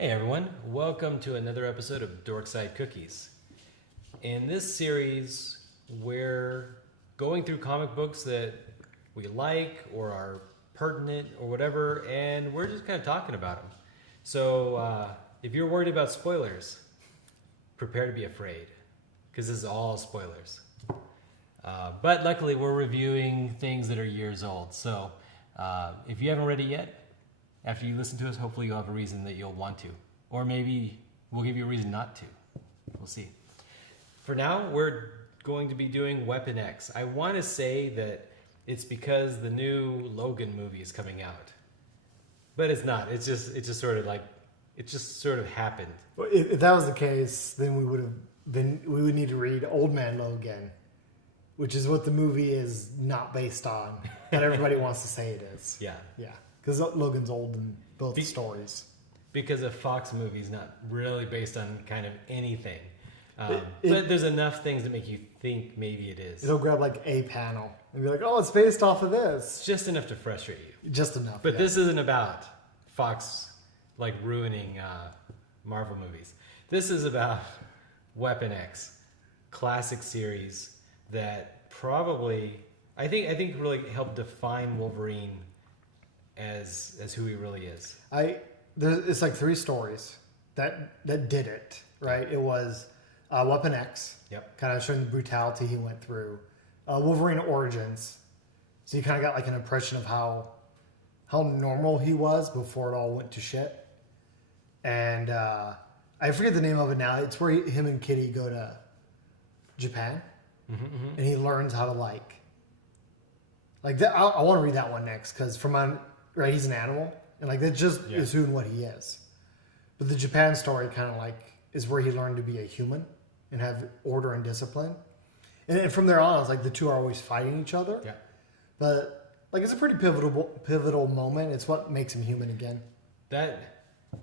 Hey everyone, welcome to another episode of Dorkside Cookies. In this series, we're going through comic books that we like or are pertinent or whatever, and we're just kind of talking about them. So if you're worried about spoilers, prepare to be afraid, because this is all spoilers. But luckily, we're reviewing things that are years old. So if you haven't read it yet, after you listen to us, hopefully you'll have a reason that you'll want to. Or maybe we'll give you a reason not to. We'll see. For now, we're going to be doing Weapon X. I want to say that it's because the new Logan movie is coming out. But it's not. It just sort of happened. Well, if that was the case, then we would need to read Old Man Logan, which is what the movie is not based on, but everybody wants to say it is. Yeah. Yeah. Because Logan's old in both stories. Because a Fox movie is not really based on kind of anything. But there's enough things that make you think maybe it is. It'll grab like a panel and be like, oh, it's based off of this. It's just enough to frustrate you. Just enough. But this isn't about Fox like ruining Marvel movies. This is about Weapon X, classic series that probably I think really helped define Wolverine as who he really is. It's like three stories that did it, right? It was Weapon X, kind of showing the brutality he went through. Wolverine Origins, so you kind of got like an impression of how normal he was before it all went to shit. And I forget the name of it now. It's where him and Kitty go to Japan, and he learns how to like that. I want to read that one next because right, he's an animal, and like that just is who and what he is. But the Japan story kind of like is where he learned to be a human and have order and discipline. And from there on, it's like the two are always fighting each other. Yeah. But like it's a pretty pivotal moment. It's what makes him human again.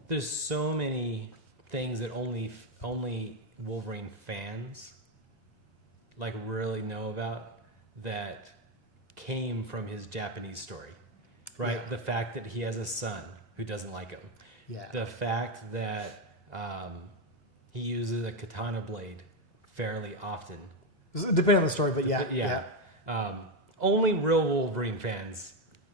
There's so many things that only Wolverine fans like really know about that came from his Japanese story. Right? Yeah. The fact that he has a son who doesn't like him. Yeah. The fact that he uses a katana blade fairly often. Depending on the story, but yeah. Only real Wolverine fans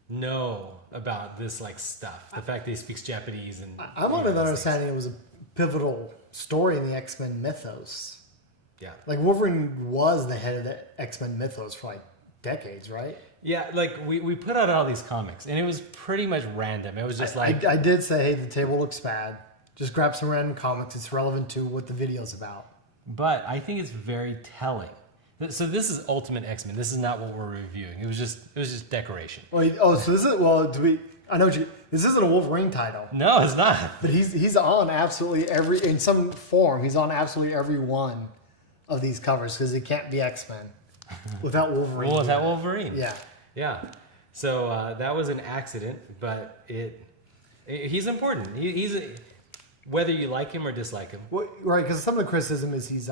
know about this like stuff. The fact that he speaks Japanese and I'm under the understanding it was a pivotal story in the X-Men mythos. Yeah. Like Wolverine was the head of the X-Men mythos for like decades, right? Yeah, like we put out all these comics, and it was pretty much random. It was just like... I did say, hey, the table looks bad. Just grab some random comics. It's relevant to what the video's about. But I think it's very telling. So this is Ultimate X-Men. This is not what we're reviewing. It was just decoration. So this is... Well, I know this isn't a Wolverine title. No, it's not. But he's on absolutely in some form, he's on absolutely every one of these covers, because it can't be X-Men without Wolverine. Well, without Wolverine. Yeah. Yeah, so that was an accident, but he's important. He's whether you like him or dislike him. Well, right, because some of the criticism is he's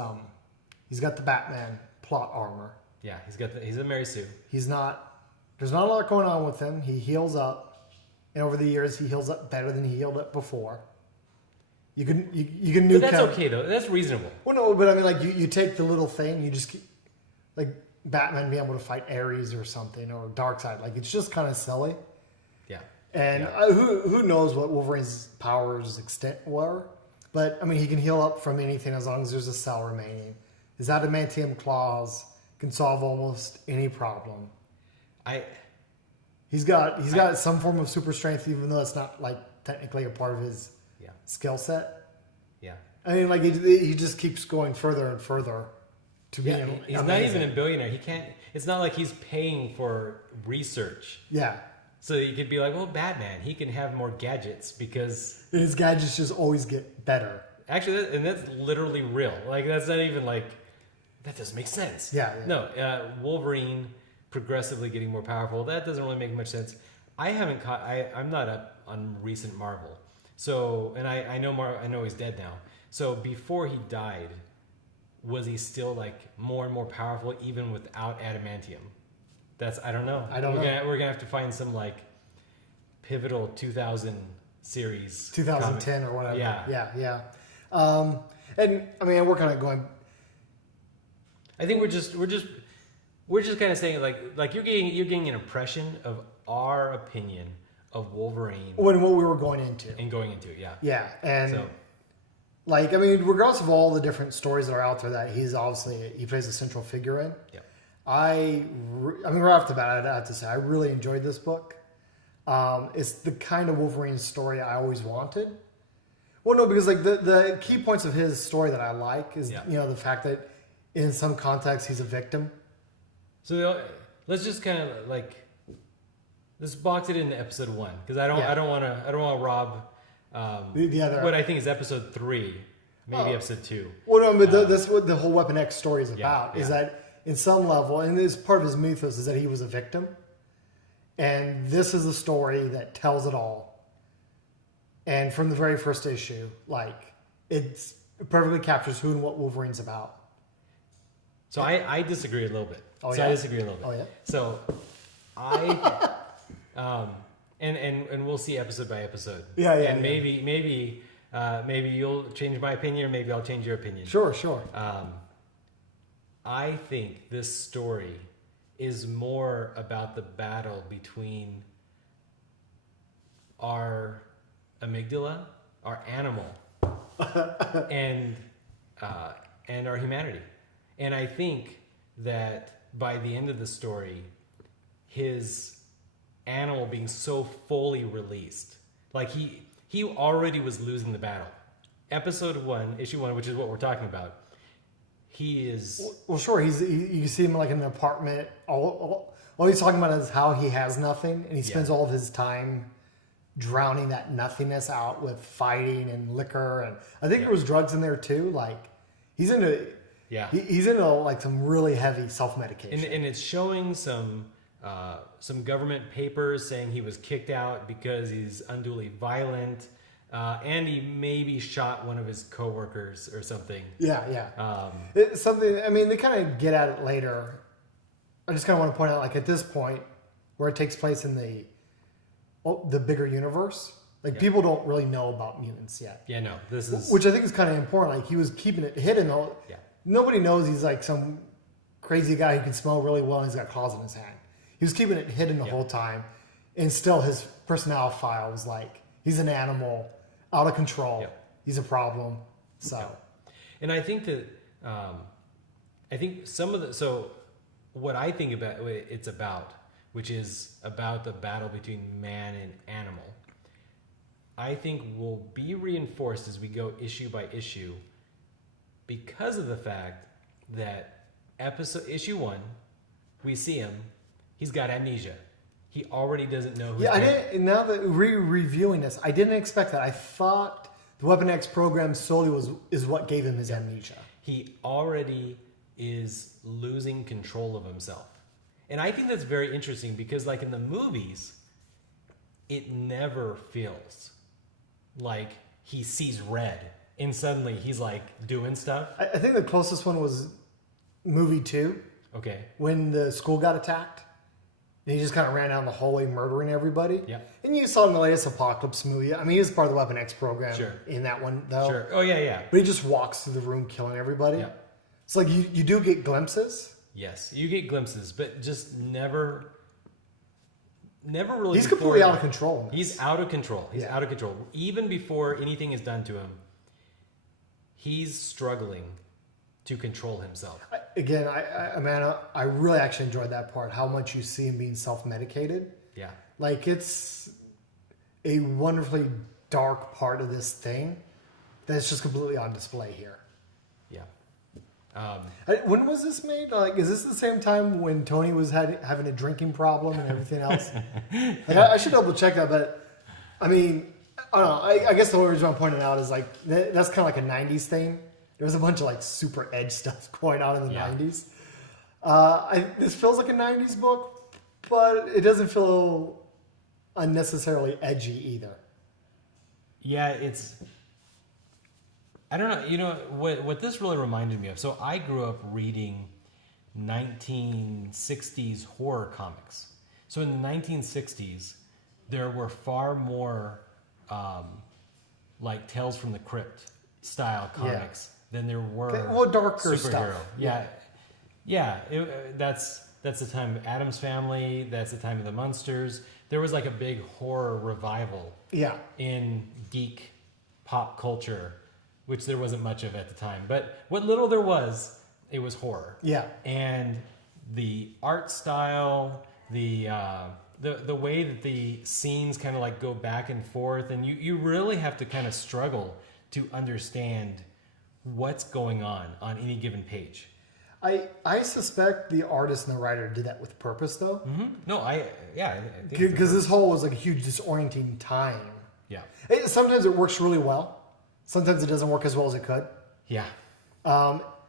got the Batman plot armor. Yeah, he's a Mary Sue. There's not a lot going on with him. He heals up, and over the years he heals up better than he healed up before. You can nuke. But that's okay though. That's reasonable. Well, no, but I mean, like you take the little thing, you just keep, like. Batman being able to fight Ares or something, or Darkseid. Like, it's just kind of silly. Yeah. And who knows what Wolverine's powers extent were. But, I mean, he can heal up from anything as long as there's a cell remaining. His adamantium claws can solve almost any problem. He's got some form of super strength, even though it's not, like, technically a part of his skill set. Yeah. I mean, like, he just keeps going further and further. He's not even a billionaire. He can't. It's not like he's paying for research. Yeah. So you could be like, well, Batman, he can have more gadgets because his gadgets just always get better. Actually, that's literally real. Like that's not even like that doesn't make sense. Yeah. No, Wolverine progressively getting more powerful. That doesn't really make much sense. I'm not up on recent Marvel. So, and I know he's dead now. So before he died, was he still like more and more powerful even without adamantium? I don't know. We're gonna have to find some like pivotal 2000 series. 2010 or whatever. Yeah. And I mean, we're kind of going. I think we're just kind of saying like you're getting an impression of our opinion of Wolverine What we were going into. Yeah, and so, like I mean, regardless of all the different stories that are out there that he plays a central figure in. yeah. I mean, right off the bat, I have to say I really enjoyed this book. It's the kind of Wolverine story I always wanted. Well, no, because like the key points of his story that I like is the fact that in some contexts he's a victim. So let's just kind of like let's box it into episode 1 because I don't want to rob the other what I think is episode 3, maybe episode 2. Well, no, but that's what the whole Weapon X story is about. Is that in some level, and this part of his mythos is that he was a victim, and this is the story that tells it all. And from the very first issue, like it perfectly captures who and what Wolverine's about. So I disagree a little bit. Oh, I disagree a little bit. Oh yeah. So I and we'll see episode by episode. Yeah. And maybe you'll change my opinion, or maybe I'll change your opinion. Sure. I think this story is more about the battle between our amygdala, our animal, and our humanity. And I think that by the end of the story, his animal being so fully released, like he already was losing the battle. Episode 1, issue 1, which is what we're talking about. He is well, sure. You see him like in an apartment. All he's talking about is how he has nothing, and he spends all of his time drowning that nothingness out with fighting and liquor, and I think there was drugs in there too. Like he's into he's into like some really heavy self-medication, and it's showing some government papers saying he was kicked out because he's unduly violent. And he maybe shot one of his coworkers or something. Yeah. It's something. I mean, they kind of get at it later. I just kind of want to point out, like at this point, where it takes place in the bigger universe, like people don't really know about mutants yet. Yeah, no, this is which I think is kind of important. Like he was keeping it hidden. Nobody knows he's like some crazy guy who can smell really well and he's got claws in his hand. He was keeping it hidden the whole time, and still his personnel file was like he's an animal. Out of control. He's a problem. So, and I think that so what I think about it's about, which is about the battle between man and animal, I think will be reinforced as we go issue by issue because of the fact that issue 1, we see him, he's got amnesia. He already doesn't know who. Yeah, I didn't. Now that reviewing this, I didn't expect that. I thought the Weapon X program solely is what gave him his amnesia. He already is losing control of himself, and I think that's very interesting because, like in the movies, it never feels like he sees red and suddenly he's like doing stuff. I think the closest one was movie 2. Okay. When the school got attacked. And he just kind of ran down the hallway murdering everybody. Yeah. And you saw in the latest Apocalypse movie. I mean, he was part of the Weapon X program in that one, though. Sure. Oh, yeah. But he just walks through the room killing everybody. Yeah. It's like you do get glimpses. Yes, you get glimpses, but just never really. He's completely out of control. He's out of control. He's out of control. Even before anything is done to him, he's struggling to control himself. Again, I really actually enjoyed that part. How much you see him being self-medicated. Yeah. Like it's a wonderfully dark part of this thing that's just completely on display here. Yeah. When was this made? Like, is this the same time when Tony was having a drinking problem and everything else? Like, I should double check that, but I mean, I don't know. I guess the only reason I'm pointing out is like that's kind of like a '90s thing. There was a bunch of like super edge stuff going on in the 90s. This feels like a 90s book, but it doesn't feel unnecessarily edgy either. Yeah, I don't know. You know, what this really reminded me of. So I grew up reading 1960s horror comics. So in the 1960s, there were far more like Tales from the Crypt style comics than there were darker superhero. stuff. That's the time of Addams Family. That's the time of the Munsters. There was like a big horror revival in geek pop culture, which there wasn't much of at the time. But what little there was, it was horror. Yeah. And the art style, the way that the scenes kind of like go back and forth, and you really have to kind of struggle to understand what's going on any given page. I suspect the artist and the writer did that with purpose, though. Mm-hmm. No, I think because this whole was like a huge disorienting time. Yeah. Sometimes it works really well. Sometimes it doesn't work as well as it could. Yeah.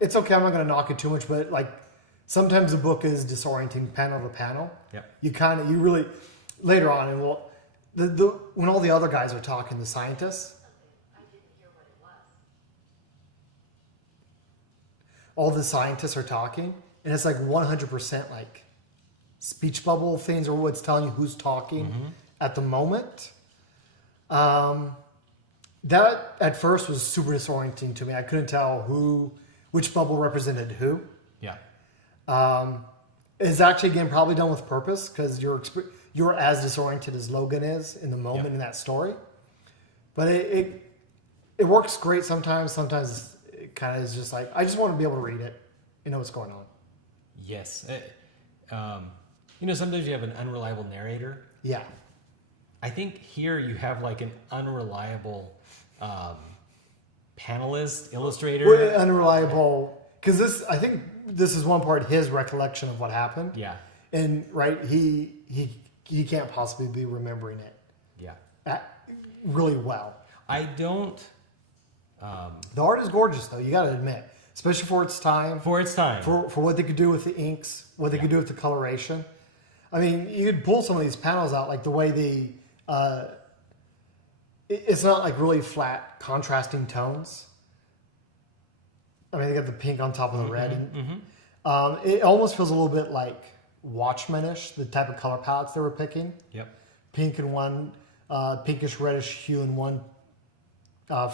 It's okay. I'm not going to knock it too much, but like sometimes the book is disorienting panel to panel. Yeah. You really later on, and when all the other guys are talking, the scientists. All the scientists are talking, and it's like 100% like speech bubble things, or what's telling you who's talking at the moment. That at first was super disorienting to me. I couldn't tell which bubble represented who. Yeah. It's actually again probably done with purpose because you're as disoriented as Logan is in the moment in that story. But it works great sometimes. Sometimes it kind of is just like I just want to be able to read it and know what's going on. Yes. Sometimes you have an unreliable narrator. Yeah. I think here you have like an unreliable panelist, illustrator. Well, unreliable, because I think this is one part his recollection of what happened. Yeah. And right, he can't possibly be remembering it. Yeah. Really well. I don't. The art is gorgeous, though. You got to admit, especially for its time. For what they could do with the inks, what they could do with the coloration. I mean, you could pull some of these panels out, like the way it's not like really flat contrasting tones. I mean, they got the pink on top of the red. It almost feels a little bit like Watchmen-ish, the type of color palettes they were picking. Yep. Pink in one, pinkish reddish hue in one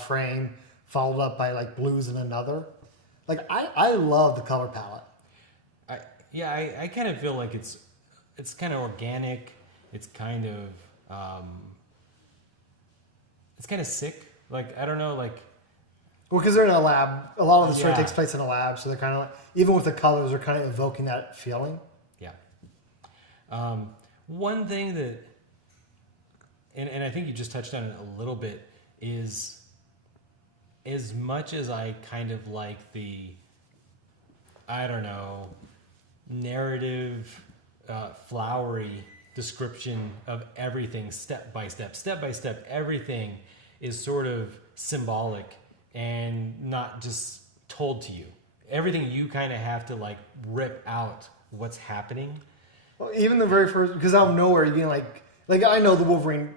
frame, followed up by like blues in another. Like I love the color palette. I kind of feel like it's kind of organic. It's kind of sick. Like I don't know, like. Well, because they're in a lab. A lot of the story takes place in a lab, so they're kind of like, even with the colors, they're kind of evoking that feeling. Yeah. One thing that, and I think you just touched on it a little bit, is as much as I kind of like the, I don't know, narrative, flowery description of everything step by step, everything is sort of symbolic and not just told to you. Everything you kind of have to like rip out what's happening. Well, even the very first, because out of nowhere you're getting like I know the Wolverine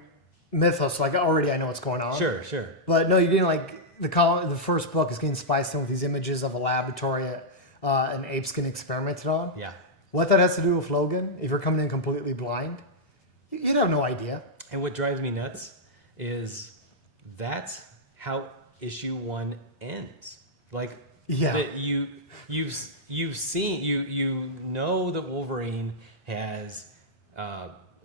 mythos, like already I know what's going on. Sure. But no, you're getting like the first book is getting spiced in with these images of a laboratory an ape's getting experimented on. Yeah. What that has to do with Logan, if you're coming in completely blind, you'd have no idea. And what drives me nuts is that's how issue 1 ends. Like, you've seen, you know that Wolverine has,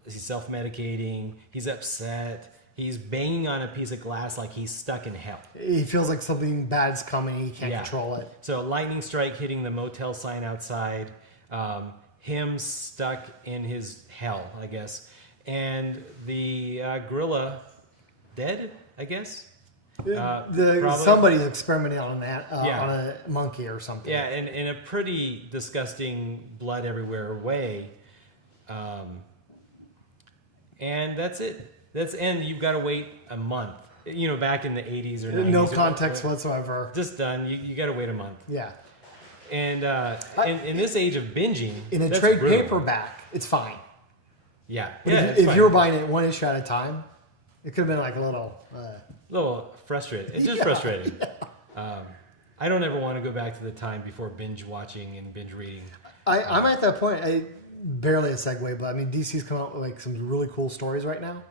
he's self-medicating, he's upset, he's banging on a piece of glass like he's stuck in hell. He feels like something bad's coming, he can't control it. So lightning strike hitting the motel sign outside, him stuck in his hell, I guess, and the gorilla dead, I guess. Somebody's experimenting on a monkey or something. Yeah, and in a pretty disgusting blood everywhere way. And that's it. And you've got to wait a month. You know, back in the 80s or 90s. No context whatsoever. Just done. You got to wait a month. Yeah. And in this age of binging, in a trade paperback, it's fine. Yeah. But if you were buying it one issue at a time, it could have been like a little frustrating. It's just frustrating. Yeah. I don't ever want to go back to the time before binge watching and binge reading. I'm at that point. Barely a segue, but I mean, DC's come out with like some really cool stories right now.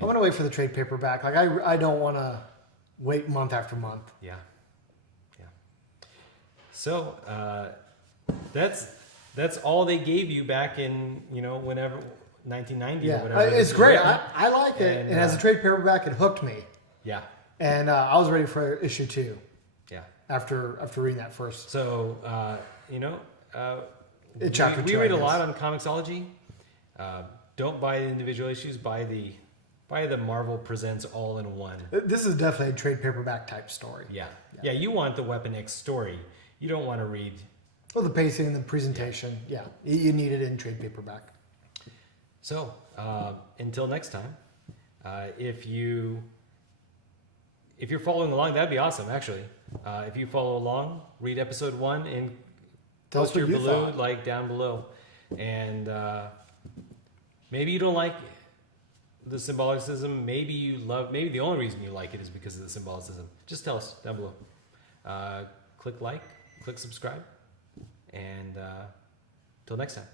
I'm gonna wait for the trade paperback. Like I don't want to wait month after month. Yeah. So that's all they gave you back in whenever 1990 or whatever. It's great. I like it. And as a trade paperback, it hooked me. Yeah. And I was ready for issue 2. Yeah. After reading that first. So chapter we 2, read a lot on Comixology. Don't buy the individual issues. Buy the Marvel Presents all in one. This is definitely a trade paperback type story. Yeah. You want the Weapon X story. You don't want to read. Well, the pacing and the presentation. Yeah. You need it in trade paperback. So until next time, if you're following along, that'd be awesome. Actually, if you follow along, read episode 1 and post your balloon like down below, and maybe you don't like the symbolicism. Maybe you love. Maybe the only reason you like it is because of the symbolicism. Just tell us down below. Click like, click subscribe, and till next time.